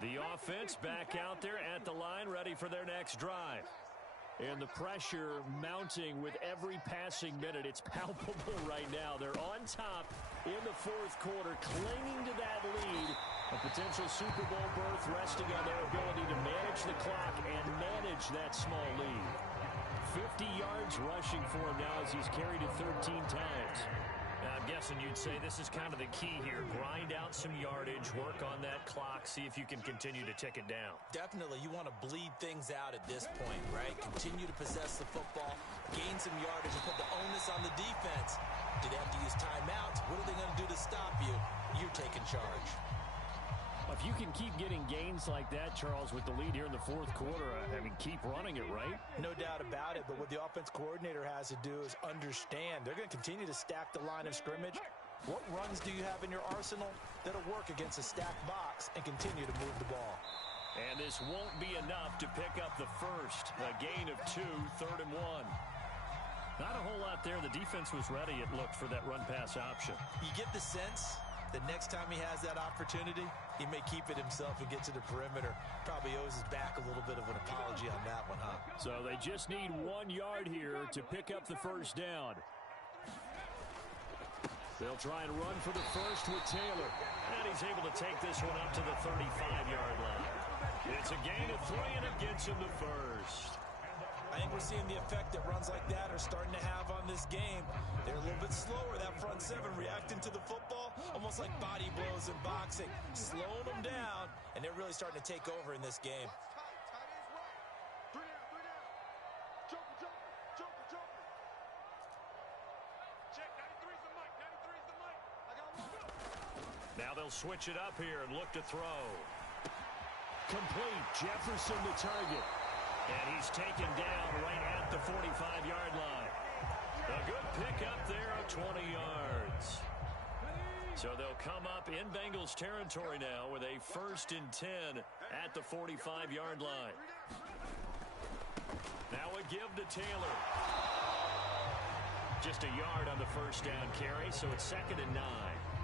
The offense back out there at the line, ready for their next drive. And the pressure mounting with every passing minute. It's palpable right now. They're on top in the fourth quarter, clinging to that lead. A potential Super Bowl berth resting on their ability to manage the clock and manage that small lead. 50 yards rushing for him now as he's carried it 13 times. I'm guessing you'd say this is kind of the key here. Grind out some yardage, work on that clock, see if you can continue to tick it down. Definitely, you want to bleed things out at this point, right? Continue to possess the football, gain some yardage, and put the onus on the defense. Do they have to use timeouts? What are they going to do to stop you? You're taking charge. If you can keep getting gains like that, Charles, with the lead here in the fourth quarter, I mean, keep running it, right? No doubt about it, but what the offense coordinator has to do is understand. They're going to continue to stack the line of scrimmage. What runs do you have in your arsenal that'll work against a stacked box and continue to move the ball? And this won't be enough to pick up the first. A gain of 2, 3rd and 1. Not a whole lot there. The defense was ready, it looked, for that run-pass option. You get the sense the next time he has that opportunity, he may keep it himself and get to the perimeter. Probably owes his back a little bit of an apology on that one, huh? So they just need 1 yard here to pick up the first down. They'll try and run for the first with Taylor. And he's able to take this one up to the 35-yard line. It's a gain of 3, and it gets him the first. I think we're seeing the effect that runs like that are starting to have on this game. They're a little bit slower, that front seven, reacting to the football, almost like body blows in boxing, slowing them down, and they're really starting to take over in this game. Now they'll switch it up here and look to throw. Complete. Jefferson the target. And he's taken down right at the 45-yard line. A good pickup there of 20 yards. So they'll come up in Bengals territory now with a 1st and 10 at the 45-yard line. Now a give to Taylor. Just a yard on the first down carry, so it's 2nd and 9.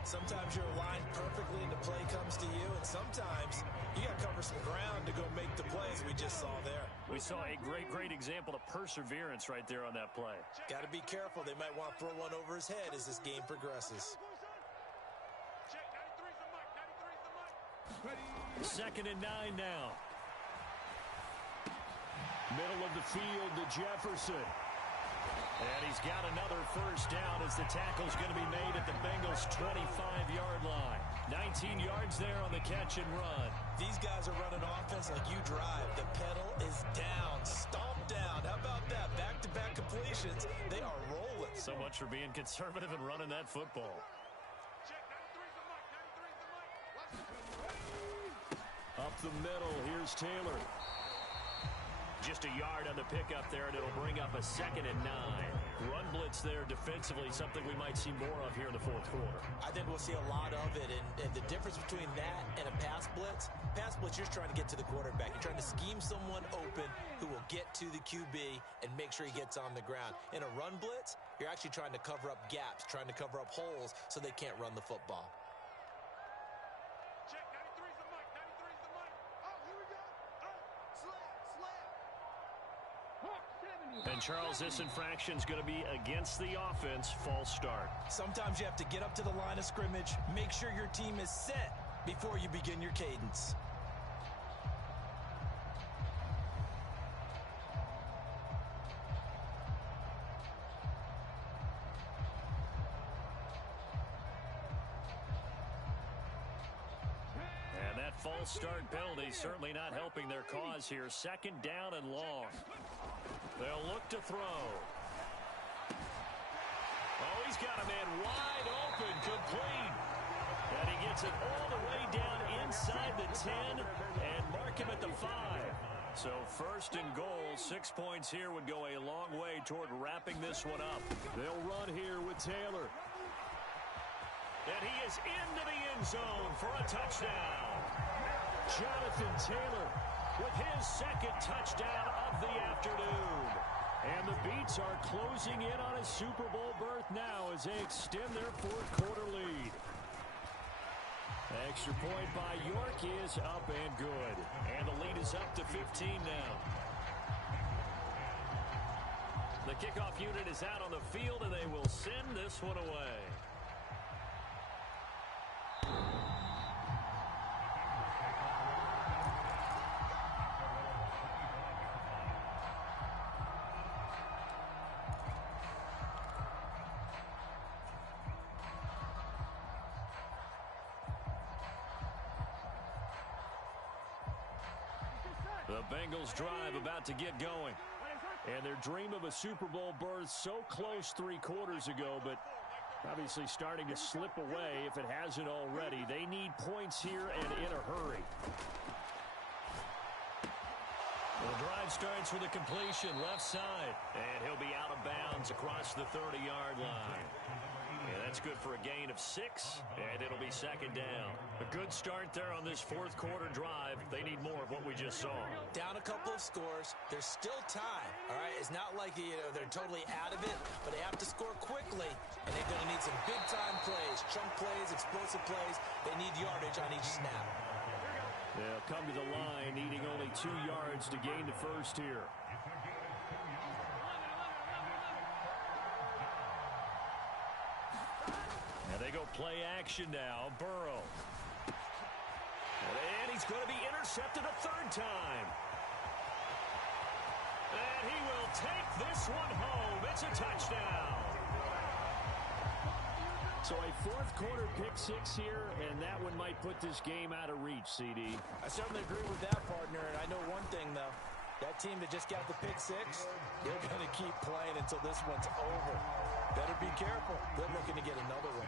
Sometimes you're aligned perfectly and the play comes to you, and sometimes you got to cover some ground to go make the plays we just saw there. We saw a great example of perseverance right there on that play. Got to be careful. They might want to throw one over his head as this game progresses. 2nd and 9 now. Middle of the field to Jefferson. And he's got another first down as the tackle's going to be made at the Bengals' 25-yard line. 19 yards there on the catch and run. These guys are running offense like you drive. The pedal is down, stomped down. How about that? Back-to-back completions. They are rolling. So much for being conservative and running that football. Up the middle, here's Taylor. Just a yard on the pickup there, and it'll bring up a 2nd and 9. Run blitz there defensively, something we might see more of here in the fourth quarter. I think we'll see a lot of it, and the difference between that and a pass blitz, you're trying to get to the quarterback. You're trying to scheme someone open who will get to the QB and make sure he gets on the ground. In a run blitz, you're actually trying to cover up gaps, trying to cover up holes so they can't run the football. And Charles, this infraction's going to be against the offense. False start. Sometimes you have to get up to the line of scrimmage, make sure your team is set before you begin your cadence. And that false start penalty certainly not helping their cause here. 2nd down and long. They'll look to throw. Oh, he's got a man wide open, complete. And he gets it all the way down inside the 10 and mark him at the 5. So first and goal, 6 points here would go a long way toward wrapping this one up. They'll run here with Taylor. And he is into the end zone for a touchdown. Jonathan Taylor with his second touchdown of the afternoon. And the Beats are closing in on a Super Bowl berth now as they extend their fourth quarter lead. Extra point by York is up and good. And the lead is up to 15 now. The kickoff unit is out on the field, and they will send this one away. The Bengals drive about to get going. And their dream of a Super Bowl berth so close 3 quarters ago, but obviously starting to slip away if it hasn't already. They need points here and in a hurry. The drive starts with a completion left side. And he'll be out of bounds across the 30-yard line. And that's good for a gain of 6, and it'll be second down. A good start there on this fourth quarter drive. They need more of what we just saw. Down a couple of scores. There's still time, all right? It's not like, they're totally out of it, but they have to score quickly, and they're going to need some big-time plays, chunk plays, explosive plays. They need yardage on each snap. They'll come to the line, needing only 2 yards to gain the first here. And they go play action now. Burrow. And he's going to be intercepted a 3rd time. And he will take this one home. It's a touchdown. So a fourth quarter pick 6 here, and that one might put this game out of reach, CD. I certainly agree with that, partner. And I know one thing, though. That team that just got the pick 6, they're going to keep playing until this one's over. Better be careful. They're looking to get another one.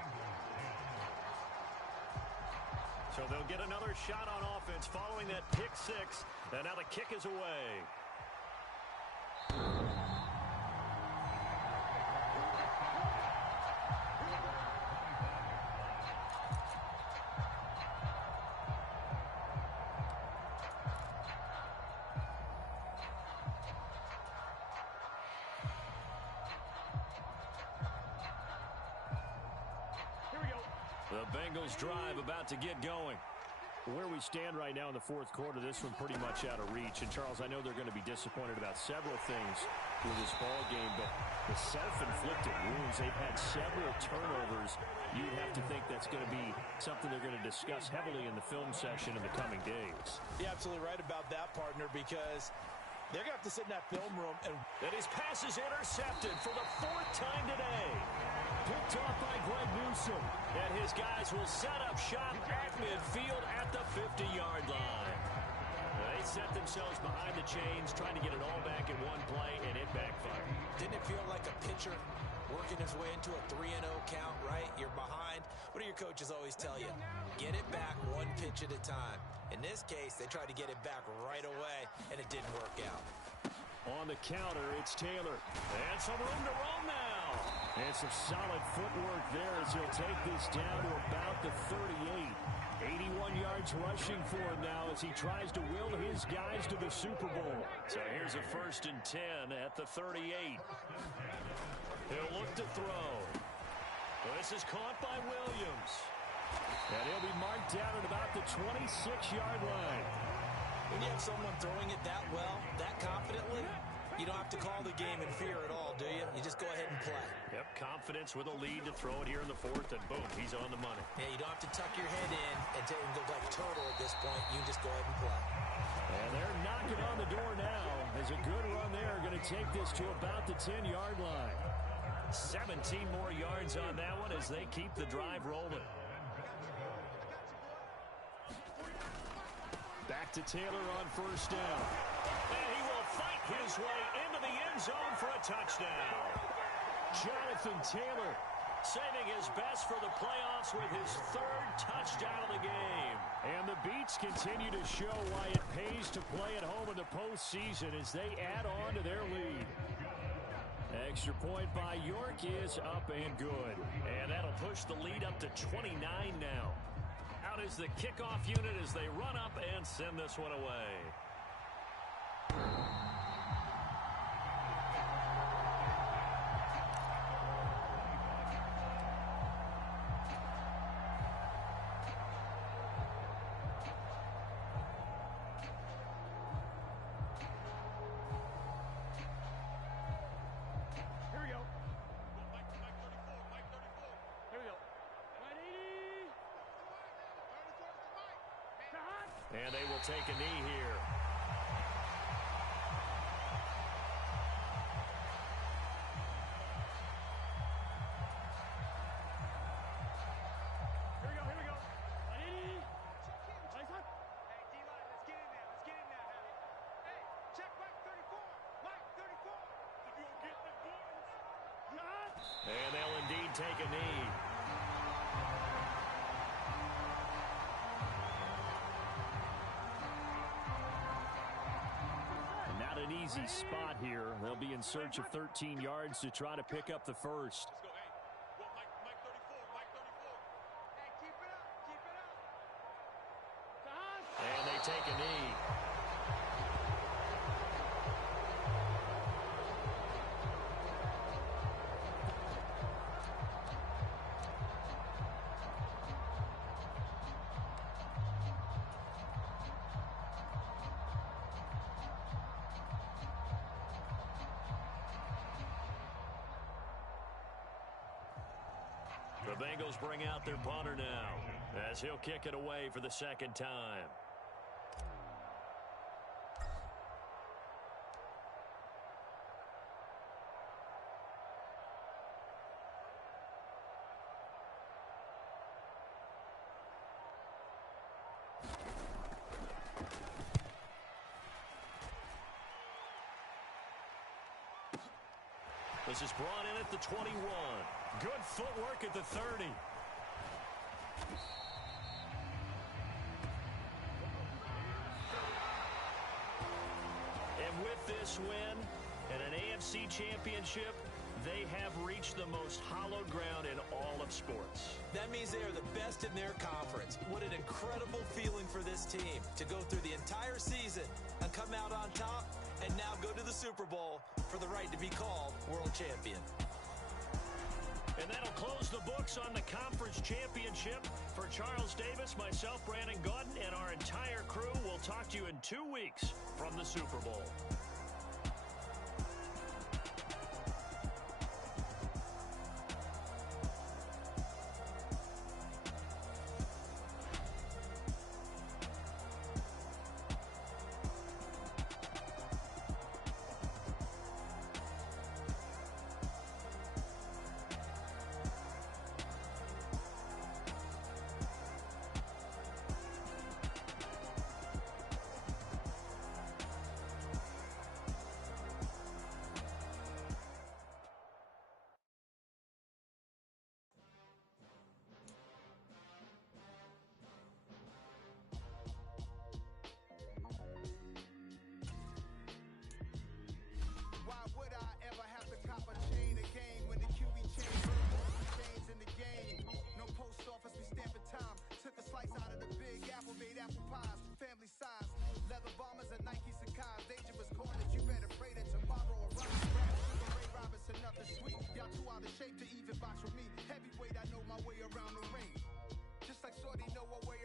So they'll get another shot on offense following that pick 6. And now the kick is away. The Bengals drive about to get going. Where we stand right now in the fourth quarter, this one pretty much out of reach. And, Charles, I know they're going to be disappointed about several things with this ball game, but the self-inflicted wounds, they've had several turnovers. You'd have to think that's going to be something they're going to discuss heavily in the film session in the coming days. You're absolutely right about that, partner, because they're going to have to sit in that film room. And his pass is intercepted for the 4th time today. Picked off by Greg Newsome. And his guys will set up shop at midfield at the 50-yard line. They set themselves behind the chains, trying to get it all back in one play, and it backfired. Didn't it feel like a pitcher working his way into a 3-0 count, right? You're behind. What do your coaches always tell you? Get it back one pitch at a time. In this case, they tried to get it back right away, and it didn't work out. On the counter, it's Taylor. And some room to roam now. And some solid footwork there as he'll take this down to about the 38. 81 yards rushing for him now as he tries to will his guys to the Super Bowl. So here's a 1st and 10 at the 38. He'll look to throw. This is caught by Williams. And he'll be marked down at about the 26-yard line. When you have someone throwing it that well, that confidently, you don't have to call the game in fear at all, do you? You just go ahead and play. Yep, confidence with a lead to throw it here in the 4th, and boom, he's on the money. Yeah, you don't have to tuck your head in and go like turtle at this point. You just go ahead and play. And they're knocking on the door now. There's a good run there. Going to take this to about the 10-yard line. 17 more yards on that one as they keep the drive rolling. Back to Taylor on 1st down. And he will fight his way into the end zone for a touchdown. Jonathan Taylor saving his best for the playoffs with his third touchdown of the game. And the beats continue to show why it pays to play at home in the postseason as they add on to their lead. Extra point by York is up and good. And that'll push the lead up to 29 now. Out is the kickoff unit as they run up and send this one away. And they will take a knee here. Here we go. Hey, D-line, let's get in there. Hey, check Mike 34. Mike 34. If you don't get the boys. And they'll indeed take a knee. An easy spot here. They'll be in search of 13 yards to try to pick up the first. Let's go. Hey, well, Mike 34. Hey, keep it up. And they take a knee. The Bengals bring out their punter now as he'll kick it away for the second time. This is brought in at the 21. Good footwork at the 30. And with this win and an AFC championship, they have reached the most hallowed ground in all of sports. That means they are the best in their conference. What an incredible feeling for this team to go through the entire season and come out on top and now go to the Super Bowl for the right to be called world champion. And that'll close the books on the conference championship. For Charles Davis, myself, Brandon Gaudin, and our entire crew, we'll talk to you in 2 weeks from the Super Bowl. Shape to even box with me. Heavyweight, I know my way around the ring. Just like Shorty know her way